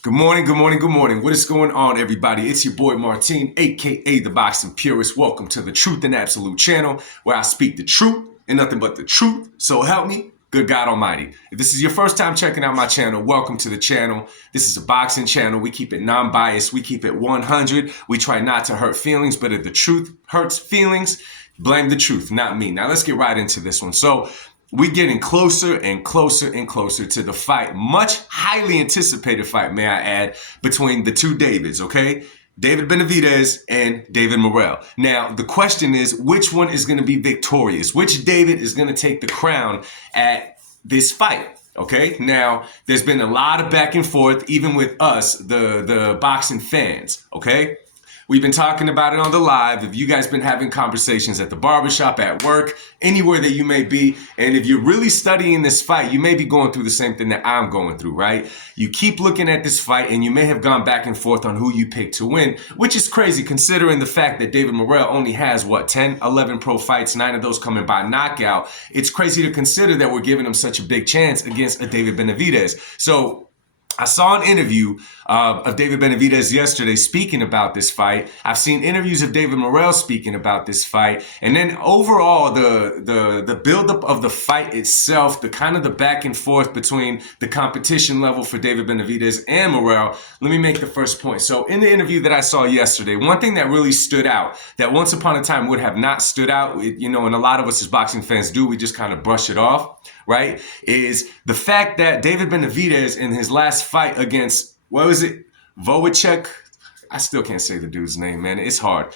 Good morning, good morning, good morning. What is going on, everybody? It's your boy Martin, aka the Boxing Purist. Welcome to the Truth and Absolute channel, where I speak the truth and nothing but the truth. So help me, good God Almighty. If this is your first time checking out my channel, welcome to the channel. This is a boxing channel. We keep it non-biased. We keep it 100. We try not to hurt feelings, but if the truth hurts feelings, blame the truth, not me. Now let's get right into this one. So we're getting closer and closer and closer to the fight, much highly anticipated fight, may I add, between the two Davids, okay? David Benavidez and David Morrell. Now, the question is, which one is going to be victorious? Which David is going to take the crown at this fight? Okay, now there's been a lot of back and forth, even with us, the boxing fans, okay? We've been talking about it on the live. If you guys been having conversations at the barbershop, at work, anywhere that you may be, and if you're really studying this fight, you may be going through the same thing that I'm going through, right? You keep looking at this fight and you may have gone back and forth on who you pick to win, which is crazy considering the fact that David Morrell only has, 10, 11 pro fights, 9 of those coming by knockout. It's crazy to consider that we're giving him such a big chance against a David Benavidez. So I saw an interview of David Benavidez yesterday speaking about this fight. I've seen interviews of David Morrell speaking about this fight. And then overall, the buildup of the fight itself, the kind of the back and forth between the competition level for David Benavidez and Morrell. Let me make the first point. So in the interview that I saw yesterday, one thing that really stood out, that once upon a time would have not stood out, and a lot of us as boxing fans do, we just kind of brush it off, right, is the fact that David Benavidez in his last fight against, what was it, Vovacek? I still can't say the dude's name, man. It's hard.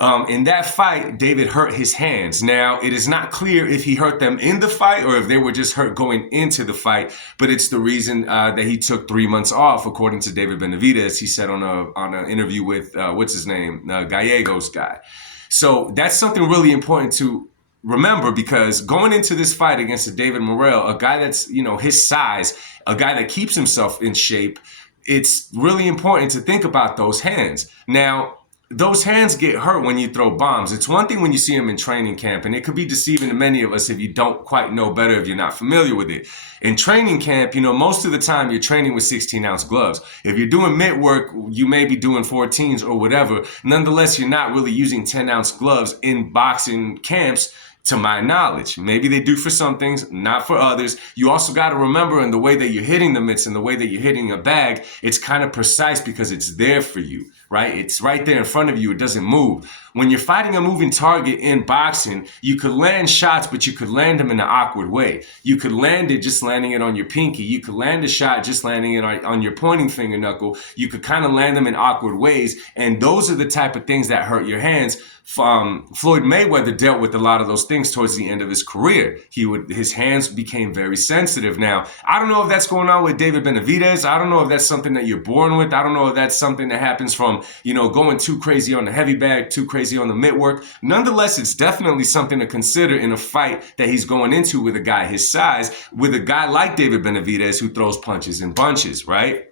In that fight, David hurt his hands. Now, it is not clear if he hurt them in the fight or if they were just hurt going into the fight, but it's the reason that he took 3 months off, according to David Benavidez. He said on an interview with, Gallegos guy. So that's something really important to remember, because going into this fight against a David Morrell, a guy that's, his size, a guy that keeps himself in shape, it's really important to think about those hands. Now, those hands get hurt when you throw bombs. It's one thing when you see them in training camp, and it could be deceiving to many of us if you don't quite know better, if you're not familiar with it. In training camp, most of the time you're training with 16-ounce gloves. If you're doing mitt work, you may be doing 14s or whatever. Nonetheless, you're not really using 10-ounce gloves in boxing camps, to my knowledge. Maybe they do for some things, not for others. You also got to remember, in the way that you're hitting the mitts and the way that you're hitting a bag, it's kind of precise because it's there for you, right? It's right there in front of you. It doesn't move. When you're fighting a moving target in boxing, you could land shots, but you could land them in an awkward way. You could land it just landing it on your pinky. You could land a shot just landing it on your pointing finger knuckle. You could kind of land them in awkward ways, and those are the type of things that hurt your hands. Floyd Mayweather dealt with a lot of those things towards the end of his career. His hands became very sensitive. Now, I don't know if that's going on with David Benavidez. I don't know if that's something that you're born with. I don't know if that's something that happens from, going too crazy on the heavy bag, too crazy on the mitt work. Nonetheless, it's definitely something to consider in a fight that he's going into with a guy his size, with a guy like David Benavidez who throws punches and bunches, right?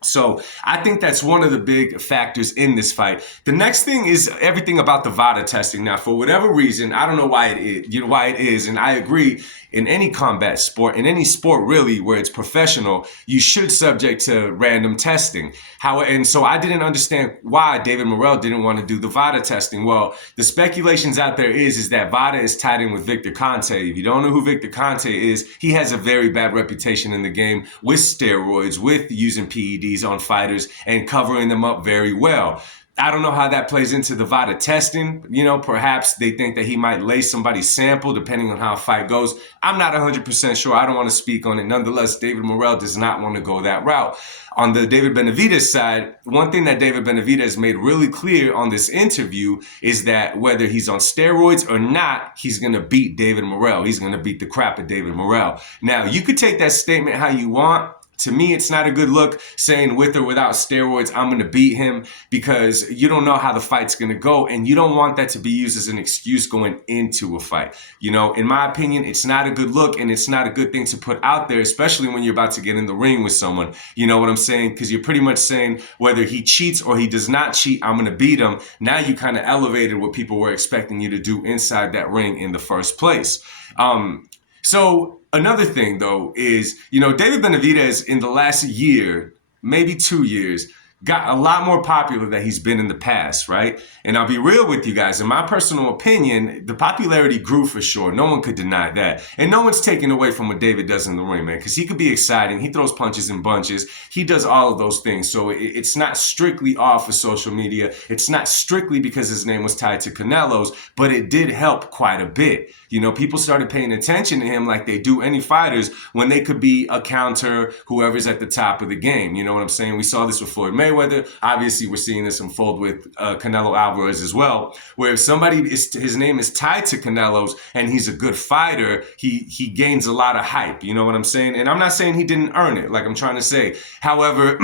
So I think that's one of the big factors in this fight. The next thing is everything about the Vada testing. Now, for whatever reason, I don't know why it is, and I agree, in any combat sport, in any sport really where it's professional, you should subject to random testing. And so I didn't understand why David Morrell didn't want to do the Vada testing. Well, the speculations out there is that Vada is tied in with Victor Conte. If you don't know who Victor Conte is, he has a very bad reputation in the game with steroids, with using PEDs on fighters and covering them up very well. I don't know how that plays into the Vada testing. Perhaps they think that he might lay somebody's sample depending on how a fight goes. I'm not 100% sure. I don't want to speak on it. Nonetheless, David Morrell does not want to go that route. On the David Benavidez side, one thing that David Benavidez made really clear on this interview is that whether he's on steroids or not, he's going to beat David Morrell. He's going to beat the crap of David Morrell. Now, you could take that statement how you want. To me, it's not a good look saying with or without steroids, I'm going to beat him, because you don't know how the fight's going to go, and you don't want that to be used as an excuse going into a fight. In my opinion, it's not a good look, and it's not a good thing to put out there, especially when you're about to get in the ring with someone. You know what I'm saying? Because you're pretty much saying whether he cheats or he does not cheat, I'm going to beat him. Now you kind of elevated what people were expecting you to do inside that ring in the first place. So another thing, though, is, David Benavidez in the last year maybe 2 years, got a lot more popular than he's been in the past, right? And I'll be real with you guys. In my personal opinion, the popularity grew for sure. No one could deny that. And no one's taking away from what David does in the ring, man, because he could be exciting. He throws punches in bunches. He does all of those things. So it's not strictly off of social media. It's not strictly because his name was tied to Canelo's, but it did help quite a bit. You know, people started paying attention to him like they do any fighters when they could be a counter whoever's at the top of the game. You know what I'm saying? We saw this with Floyd Mayweather. Obviously, we're seeing this unfold with Canelo Alvarez as well, where if his name is tied to Canelo's and he's a good fighter, he gains a lot of hype. You know what I'm saying? And I'm not saying he didn't earn it, like I'm trying to say. However,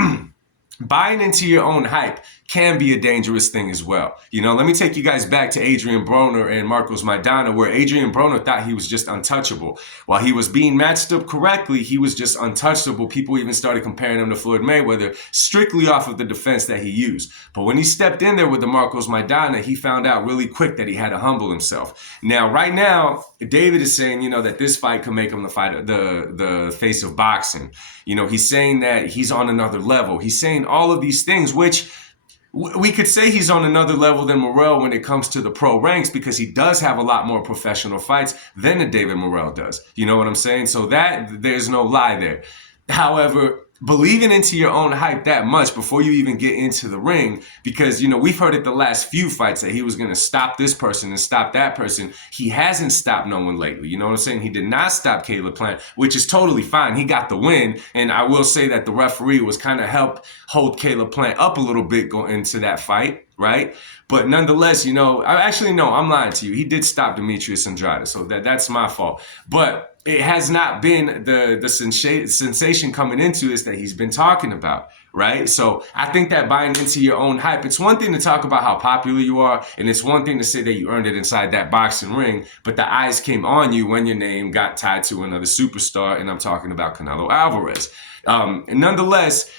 buying into your own hype can be a dangerous thing as well. You know, let me take you guys back to Adrian Broner and Marcos Maidana, where Adrian Broner thought he was just untouchable. While he was being matched up correctly, he was just untouchable. People even started comparing him to Floyd Mayweather strictly off of the defense that he used. But when he stepped in there with the Marcos Maidana, he found out really quick that he had to humble himself. Now, right now, David is saying, you know, that this fight could make him the face of boxing. You know, he's saying that he's on another level. He's saying all of these things, which we could say he's on another level than Morrell when it comes to the pro ranks, because he does have a lot more professional fights than a David Morrell does. You know what I'm saying? So that there's no lie there. However, believing into your own hype that much before you even get into the ring, because, you know, we've heard it the last few fights that he was going to stop this person and stop that person. He hasn't stopped no one lately. You know what I'm saying? He did not stop Caleb Plant, which is totally fine. He got the win. And I will say that the referee was kind of helped hold Caleb Plant up a little bit going into that fight, right? But nonetheless, you know, I'm lying to you. He did stop Demetrius Andrade, so that's my fault. But it has not been the sensation coming into this that he's been talking about, right? So I think that buying into your own hype, it's one thing to talk about how popular you are, and it's one thing to say that you earned it inside that boxing ring, but the eyes came on you when your name got tied to another superstar, and I'm talking about Canelo Alvarez. And nonetheless,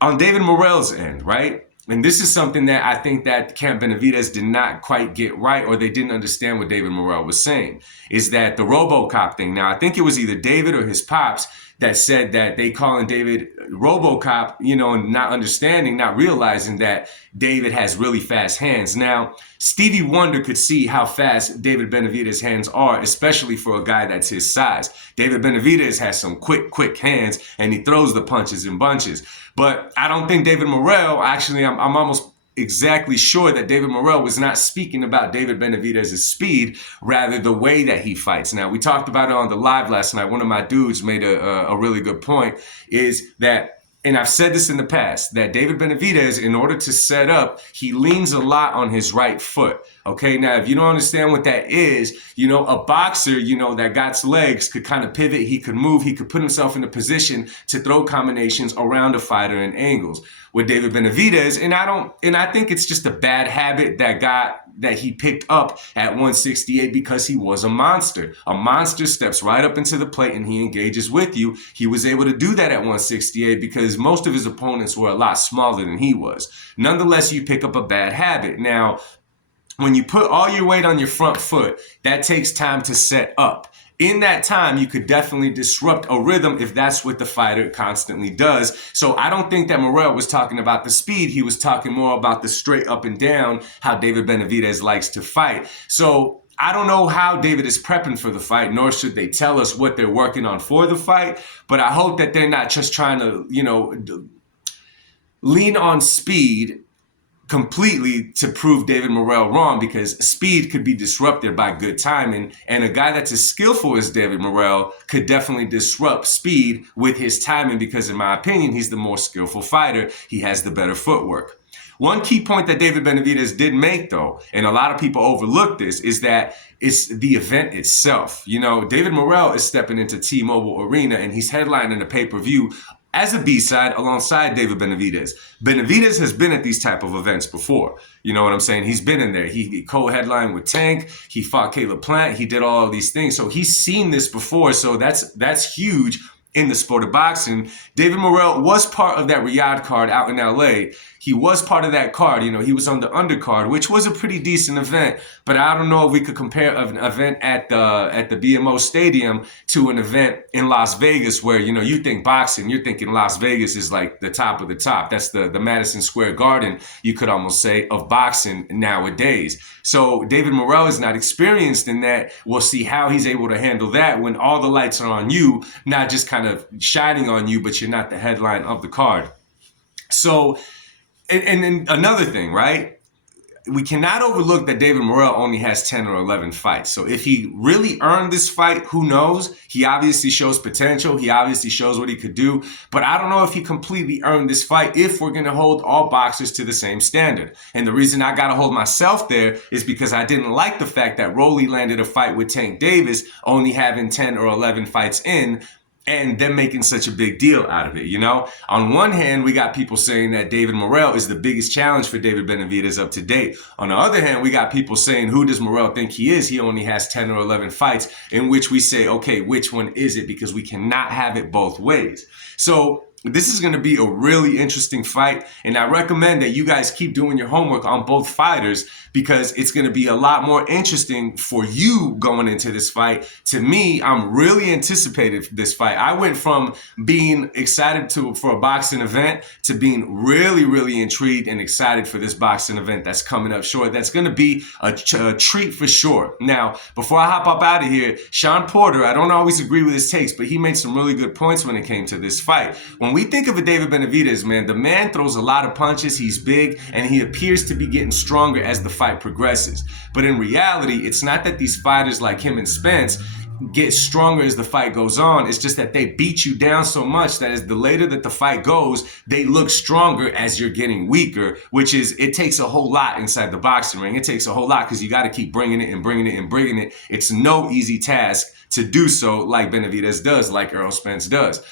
on David Morrell's end, right? And this is something that I think that Camp Benavidez did not quite get right, or they didn't understand what David Morrell was saying, is that the RoboCop thing. Now, I think it was either David or his pops that said that they calling David RoboCop, you know, and not understanding, not realizing that David has really fast hands. Now, Stevie Wonder could see how fast David Benavidez's hands are, especially for a guy that's his size. David Benavidez has some quick hands, and he throws the punches in bunches. But I don't think David Morrell, actually, I'm almost exactly sure that David Morrell was not speaking about David Benavidez's speed, rather the way that he fights. Now, we talked about it on the live last night. One of my dudes made a really good point, is that, and I've said this in the past, that David Benavidez, in order to set up, he leans a lot on his right foot. Okay, now, if you don't understand what that is, you know, a boxer, you know, that got legs could kind of pivot, he could move, he could put himself in a position to throw combinations around a fighter in angles. With David Benavidez, and I think it's just a bad habit that he picked up at 168, because he was a monster. A monster steps right up into the plate and he engages with you. He was able to do that at 168 because most of his opponents were a lot smaller than he was. Nonetheless, you pick up a bad habit. Now, when you put all your weight on your front foot, that takes time to set up. In that time, you could definitely disrupt a rhythm if that's what the fighter constantly does. So I don't think that Morrell was talking about the speed. He was talking more about the straight up and down, how David Benavidez likes to fight. So I don't know how David is prepping for the fight, nor should they tell us what they're working on for the fight. But I hope that they're not just trying to, you know, lean on speed completely to prove David Morrell wrong, because speed could be disrupted by good timing, and a guy that's as skillful as David Morrell could definitely disrupt speed with his timing, because in my opinion, he's the more skillful fighter. He has the better footwork. One key point that David Benavidez did make, though, and a lot of people overlook this, is that it's the event itself. You know, David Morrell is stepping into T-Mobile Arena, and he's headlining a pay-per-view as a B-side alongside David Benavidez. Benavidez has been at these type of events before. You know what I'm saying? He's been in there. He co-headlined with Tank. He fought Caleb Plant. He did all of these things. So he's seen this before. So that's huge in the sport of boxing. David Morrell was part of that Riyadh card out in LA. He was part of that card. You know, he was on the undercard, which was a pretty decent event. But I don't know if we could compare an event at the BMO Stadium to an event in Las Vegas where, you know, you think boxing, you're thinking Las Vegas is like the top of the top. That's the Madison Square Garden, you could almost say, of boxing nowadays. So David Morrell is not experienced in that. We'll see how he's able to handle that when all the lights are on you, not just kind of shining on you, but you're not the headline of the card. So, and then another thing, right? We cannot overlook that David Morrell only has 10 or 11 fights. So if he really earned this fight, who knows? He obviously shows potential. He obviously shows what he could do. But I don't know if he completely earned this fight if we're going to hold all boxers to the same standard. And the reason I got to hold myself there is because I didn't like the fact that Rolly landed a fight with Tank Davis, only having 10 or 11 fights in, and them making such a big deal out of it, you know? On one hand, we got people saying that David Morrell is the biggest challenge for David Benavidez up to date. On the other hand, we got people saying, who does Morrell think he is? He only has 10 or 11 fights, in which we say, okay, which one is it? Because we cannot have it both ways. So this is going to be a really interesting fight, and I recommend that you guys keep doing your homework on both fighters because it's going to be a lot more interesting for you going into this fight. To me, I'm really anticipating this fight. I went from being excited for a boxing event to being really, really intrigued and excited for this boxing event that's coming up short. That's going to be a treat for sure. Now, before I hop up out of here, Sean Porter, I don't always agree with his takes, but he made some really good points when it came to this fight. When we think of a David Benavidez, man, the man throws a lot of punches, he's big, and he appears to be getting stronger as the fight progresses. But in reality, it's not that these fighters like him and Spence get stronger as the fight goes on. It's just that they beat you down so much that as the later that the fight goes, they look stronger as you're getting weaker, which is, it takes a whole lot inside the boxing ring. It takes a whole lot because you got to keep bringing it and bringing it and bringing it. It's no easy task to do so like Benavidez does, like Errol Spence does.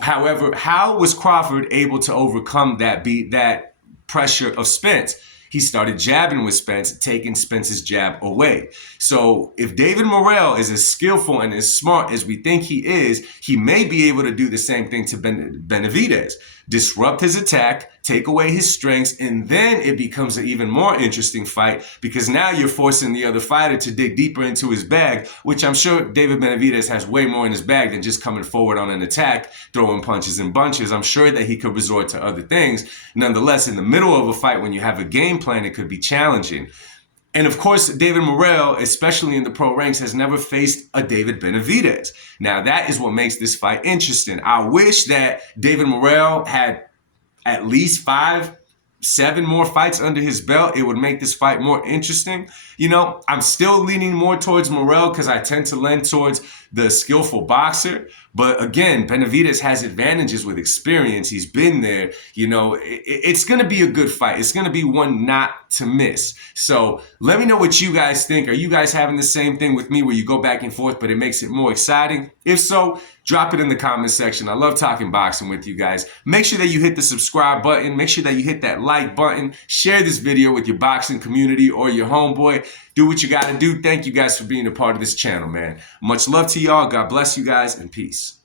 However, how was Crawford able to overcome that pressure of Spence? He started jabbing with Spence, taking Spence's jab away. So if David Morrell is as skillful and as smart as we think he is, he may be able to do the same thing to Benavidez. Disrupt his attack, take away his strengths, and then it becomes an even more interesting fight because now you're forcing the other fighter to dig deeper into his bag, which I'm sure David Benavidez has way more in his bag than just coming forward on an attack, throwing punches and bunches. I'm sure that he could resort to other things. Nonetheless, in the middle of a fight, when you have a game plan, it could be challenging. And of course, David Morrell, especially in the pro ranks, has never faced a David Benavidez. Now, that is what makes this fight interesting. I wish that David Morrell had at least 5, 7 more fights under his belt. It would make this fight more interesting. You know, I'm still leaning more towards Morrell because I tend to lean towards the skillful boxer. But again, Benavidez has advantages with experience. He's been there. You know, it's going to be a good fight. It's going to be one not to miss. So let me know what you guys think. Are you guys having the same thing with me where you go back and forth, but it makes it more exciting? If so, drop it in the comment section. I love talking boxing with you guys. Make sure that you hit the subscribe button. Make sure that you hit that like button. Share this video with your boxing community or your homeboy. Do what you got to do. Thank you guys for being a part of this channel, man. Much love to y'all. God bless you guys and peace.